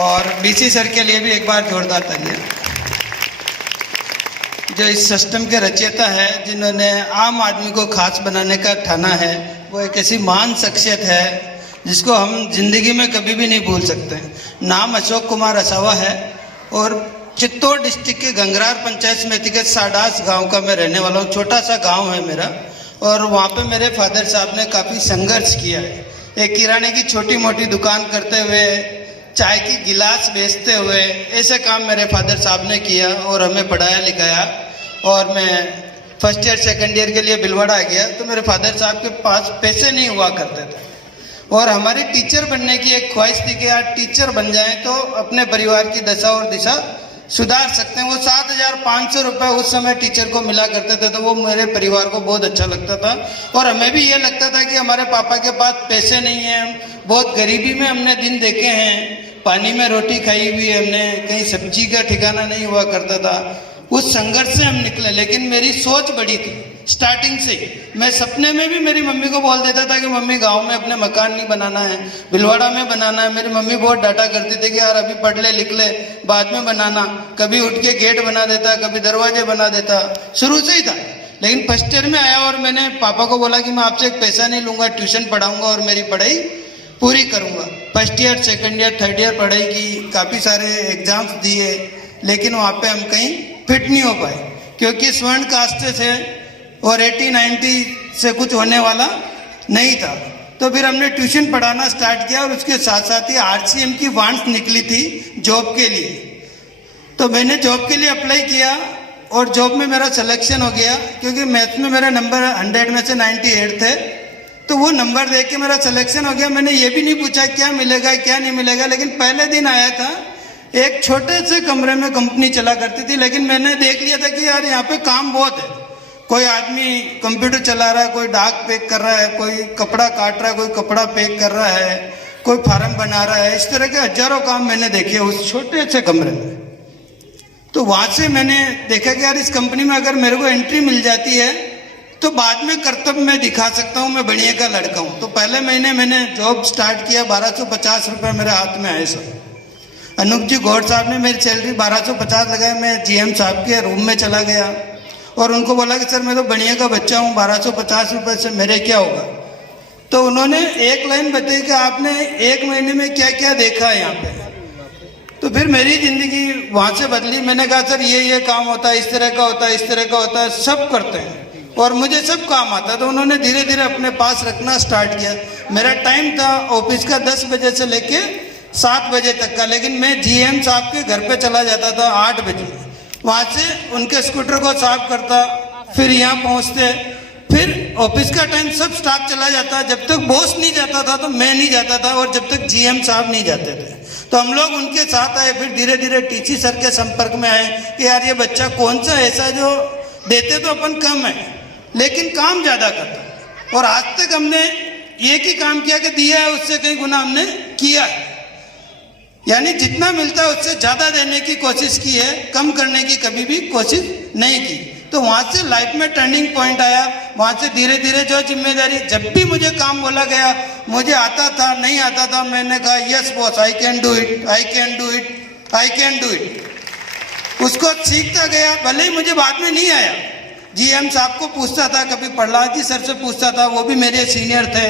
और BC sir के लिए भी एक बार जोरदार तालियां। जो इस सिस्टम के रचयिता है, जिन्होंने आम आदमी को खास बनाने का ठाना है, वो एक ऐसी महान शख्सियत है जिसको हम जिंदगी में कभी भी नहीं भूल सकते। नाम अशोक कुमार असावा है और चित्तौड़ डिस्ट्रिक्ट के गंगरार पंचायत समिति के साडास गांव का मैं रहने वाला हूँ। छोटा सा गांव है मेरा, और वहाँ पे मेरे फादर साहब ने काफ़ी संघर्ष किया है। एक किराने की छोटी मोटी दुकान करते हुए, चाय की गिलास बेचते हुए, ऐसे काम मेरे फादर साहब ने किया और हमें पढ़ाया लिखाया। और मैं फर्स्ट ईयर सेकंड ईयर के लिए भिलवाड़ा आ गया तो मेरे फादर साहब के पास पैसे नहीं हुआ करते थे, और हमारी टीचर बनने की एक ख्वाहिश थी कि यार टीचर बन जाएं तो अपने परिवार की दशा और दिशा सुधार सकते हैं। वो 7,500 रुपये उस समय टीचर को मिला करते थे, तो वो मेरे परिवार को बहुत अच्छा लगता था। और हमें भी ये लगता था कि हमारे पापा के पास पैसे नहीं हैं, बहुत गरीबी में हमने दिन देखे हैं, पानी में रोटी खाई हुई है हमने, कहीं सब्जी का ठिकाना नहीं हुआ करता था। उस संघर्ष से हम निकले, लेकिन मेरी सोच बड़ी थी स्टार्टिंग से। मैं सपने में भी मेरी मम्मी को बोल देता था कि मम्मी गांव में अपने मकान नहीं बनाना है, भिलवाड़ा में बनाना है। मेरी मम्मी बहुत डांटा करती थी कि यार अभी पढ़ ले लिख ले, बाद में बनाना। कभी उठ के गेट बना देता, कभी दरवाजे बना देता, शुरू से ही था। लेकिन फर्स्ट ईयर में आया और मैंने पापा को बोला कि मैं आपसे एक पैसा नहीं लूंगा, ट्यूशन पढ़ाऊंगा और मेरी पढ़ाई पूरी करूंगा। First year second year third year पढ़ाई की, काफ़ी सारे एग्जाम्स दिए, लेकिन वहाँ पे हम कहीं फिट नहीं हो पाए, क्योंकि स्वर्ण कास्ट से और 80-90 से कुछ होने वाला नहीं था। तो फिर हमने ट्यूशन पढ़ाना स्टार्ट किया, और उसके साथ साथ ही RCM की वांट्स निकली थी जॉब के लिए। तो मैंने जॉब के लिए अप्लाई किया और जॉब में मेरा सिलेक्शन हो गया, क्योंकि मैथ्स में मेरा नंबर 100 में से 98 थे। तो वो नंबर देख के मेरा सिलेक्शन हो गया। मैंने ये भी नहीं पूछा क्या मिलेगा क्या नहीं मिलेगा, लेकिन पहले दिन आया था, एक छोटे से कमरे में कंपनी चला करती थी, लेकिन मैंने देख लिया था कि यार यहाँ पे काम बहुत है। कोई आदमी कंप्यूटर चला रहा है, कोई डाक पैक कर रहा है, कोई कपड़ा काट रहा है, कोई कपड़ा पैक कर रहा है, कोई फार्म बना रहा है। इस तरह के हजारों काम मैंने देखे उस छोटे से कमरे में। तो वहाँ से मैंने देखा कि यार इस कंपनी में अगर मेरे को एंट्री मिल जाती है तो बाद में कर्तव्य मैं दिखा सकता हूँ, मैं बढ़िया का लड़का हूँ। तो पहले महीने मैंने जॉब स्टार्ट किया, 1250 रुपये मेरे हाथ में आए सब। अनूप जी गौड़ साहब ने मेरी सैलरी 1250 लगाई। मैं GM साहब के रूम में चला गया और उनको बोला कि सर मैं तो बढ़िया का बच्चा हूँ, 1250 रुपये से मेरे क्या होगा। तो उन्होंने एक लाइन बताई कि आपने एक महीने में क्या क्या देखा है यहाँ पे। तो फिर मेरी ज़िंदगी वहाँ से बदली। मैंने कहा सर ये काम होता है, इस तरह का होता है, इस तरह का होता है, सब करते हैं और मुझे सब काम आता है। तो उन्होंने धीरे धीरे अपने पास रखना स्टार्ट किया। मेरा टाइम था ऑफिस का 10 बजे से लेके 7 बजे तक का, लेकिन मैं GM साहब के घर पे चला जाता था 8 बजे। वहाँ से उनके स्कूटर को साफ करता, फिर यहाँ पहुँचते, फिर ऑफिस का टाइम सब स्टाफ चला जाता। जब तक बॉस नहीं जाता था तो मैं नहीं जाता था, और जब तक GM साहब नहीं जाते थे तो हम लोग उनके साथ आए। फिर धीरे धीरे TC सर के संपर्क में आए कि यार ये बच्चा कौन सा ऐसा जो देते तो अपन कम है लेकिन काम ज़्यादा करता। और आज तक हमने एक ही काम किया कि दिया है उससे कई गुना हमने किया है, यानी जितना मिलता है उससे ज़्यादा देने की कोशिश की है, कम करने की कभी भी कोशिश नहीं की। तो वहाँ से लाइफ में टर्निंग पॉइंट आया। वहाँ से धीरे धीरे जो जिम्मेदारी, जब भी मुझे काम बोला गया, मुझे आता था नहीं आता था, मैंने कहा yes boss I can do it, I can do it, I can do it. उसको सीखता गया, भले ही मुझे बाद में नहीं आया। GM साहब को पूछता था, कभी प्रहलाद जी सर से पूछता था, वो भी मेरे सीनियर थे,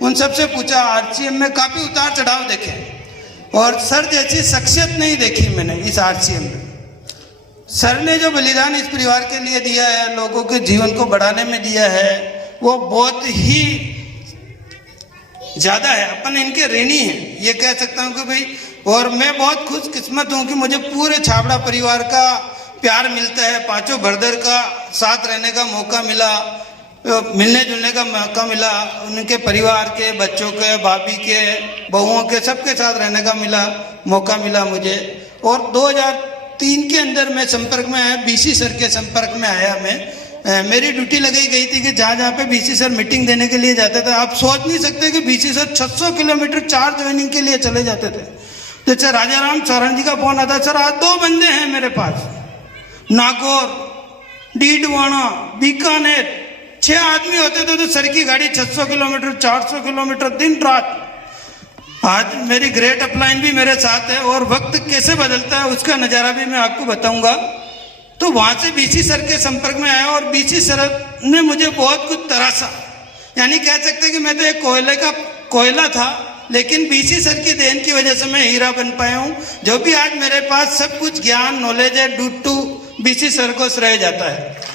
उन सबसे पूछा। RCM में काफ़ी उतार चढ़ाव देखे और सर जैसी शख्सियत नहीं देखी मैंने इस RCM में। सर ने जो बलिदान इस परिवार के लिए दिया है, लोगों के जीवन को बढ़ाने में दिया है, वो बहुत ही ज़्यादा है। अपन इनके ऋणी हैं, ये कह सकता हूँ कि भाई। और मैं बहुत खुशकिस्मत हूँ कि मुझे पूरे छाबड़ा परिवार का प्यार मिलता है, पांचों ब्रदर का साथ रहने का मौका मिला, मिलने जुलने का मौका मिला, उनके परिवार के बच्चों के, भाभी के, बहुओं के, सबके साथ रहने का मौका मिला मुझे। और 2003 के अंदर मैं संपर्क में आया, BC सर के संपर्क में आया मैं। मेरी ड्यूटी लगाई गई थी कि जहाँ पे BC सर मीटिंग देने के लिए जाते थे, आप सोच नहीं सकते कि BC सर 600 किलोमीटर 4 ज्वाइनिंग के लिए चले जाते थे। तो सर राजा राम चौहान जी का फोन आता, सर आज 2 बंदे हैं मेरे पास, नागौर, डीडवाना, बीकानेर, 6 आदमी होते थे। तो सर की गाड़ी 600 किलोमीटर 400 किलोमीटर दिन रात आज मेरी ग्रेट अपलाइन भी मेरे साथ है और वक्त कैसे बदलता है उसका नज़ारा भी मैं आपको बताऊंगा। तो वहाँ से बीसी सर के संपर्क में आया और बीसी सर ने मुझे बहुत कुछ तराशा, यानी कह सकते हैं कि मैं तो एक कोयला था, लेकिन बीसी सर की देन की वजह से मैं हीरा बन पाया हूँ। जो भी आज मेरे पास सब कुछ ज्ञान नॉलेज है, ड्यू टू बीसी सर को श्रेय जाता है।